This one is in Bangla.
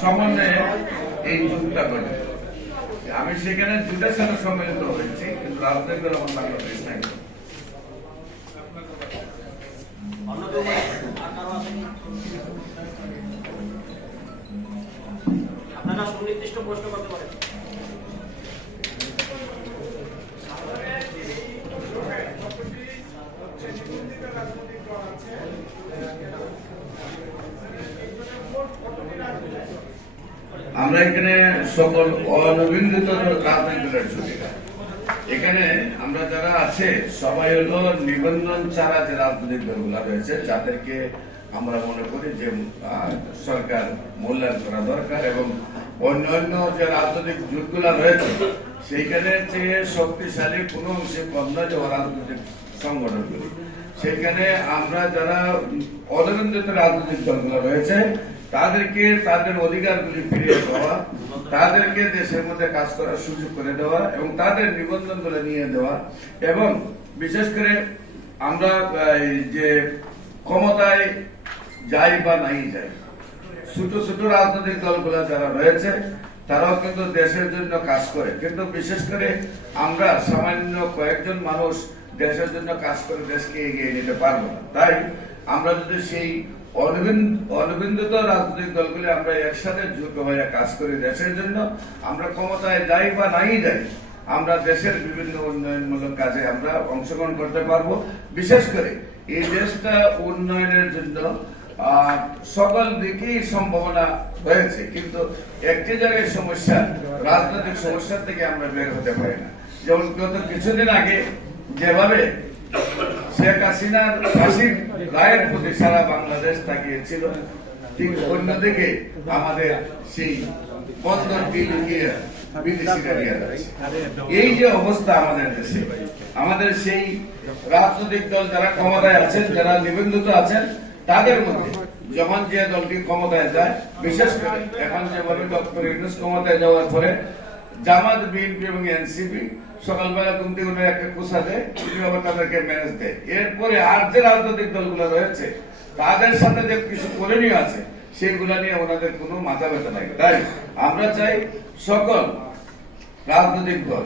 সমন্বয়ে এই যুগটা করে। আমি সেখানে দুটার সাথে সম্মিলিত হয়েছি, কিন্তু রাজনৈতিক দল আমার বাংলাদেশ নাই। আপনারা সুনির্দিষ্ট প্রশ্ন করতে পারেন। আমরা এখানে সকল অনভিন্দিত রাজনৈতিক দলের ছুটি। এখানে আমরা যারা আছে সবাই হলো নিবন্ধন ছাড়া যে রাজনৈতিক দলগুলো রয়েছে, যাদেরকে আমরা মনে করি যে সরকার মূল্যায়ন করা দরকার, এবং অন্যান্য যে রাজনৈতিক জোটগুলো রয়েছে সেইখানে চেয়ে শক্তিশালী কোনো অংশে কম নয় যে রাজনৈতিক সংগঠনগুলি। সেখানে আমরা যারা অনিবন্ধিত রাজনৈতিক দলগুলো রয়েছে তাদেরকে তাদের অধিকারগুলি ফিরিয়ে দেওয়া, তাদেরকে দেশের মধ্যে কাজ করার সুযোগ করে দেওয়া এবং তাদের নিবন্ধনগুলো নিয়ে দেওয়া, এবং বিশেষ করে আমরা যে ক্ষমতায় যাই বা নাই যাই, ছোট ছোট রাজনৈতিক দলগুলো যারা রয়েছে তারাও কিন্তু দেশের জন্য কাজ করে, কিন্তু বিশেষ করে আমরা সামান্য কয়েকজন মানুষ দেশের জন্য কাজ করে দেশকে এগিয়ে নিতে পারবো না। তাই আমরা যদি সেই অনিবন্ধিত রাজনৈতিক দলগুলি আমরা একসাথে যুক্ত হয়ে কাজ করি দেশের জন্য, আমরা ক্ষমতায় যাই বা নাই যাই, আমরা দেশের বিভিন্ন উন্নয়নমূলক কাজে আমরা অংশগ্রহণ করতে পারবো। বিশেষ করে এই দেশটা উন্নয়নের জন্য সকল দিকেই সম্ভাবনা রয়েছে, কিন্তু একটি জায়গায় সমস্যা, রাজনৈতিক সমস্যা থেকে আমরা বের হতে পারি না। যেমন গত কিছুদিন আগে যেভাবে শেখ হাসিনার ফাঁসির রায়ের প্রতি সারা বাংলাদেশ তাকিয়েছিল, ঠিক অন্যদিকে আমাদের সেই বন্দর বিলিয়ে বিদেশিরা নিয়ে যাচ্ছে। এই যে অবস্থা আমাদের দেশে, আমাদের সেই রাজনৈতিক দল যারা ক্ষমতায় আছেন, যারা নিবন্ধিত আছেন, তাদের মধ্যে যখন যে দলটি ক্ষমতায় যায়, বিশেষ করে এখন যেভাবে ডক্টর ইউনূস ক্ষমতায় যাওয়ার পরে জামাত, বিএনপি এবং এনসিপি সকালবেলা ঘুম থেকে উঠে একটা কুসা দেয়, আবার তাদেরকে ম্যানেজ দেয়। এরপরে আর যে রাজনৈতিক দলগুলো রয়েছে তাদের সাথে যে কিছু করণীয় আছে সেগুলা নিয়ে ওনাদের কোনো মাথা ব্যথা নাই। তাই আমরা চাই সকল রাজনৈতিক দল